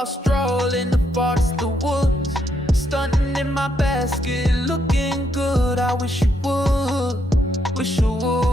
while strolling the forest, the woods, stunting in my basket, looking good. I wish you would, wish you would.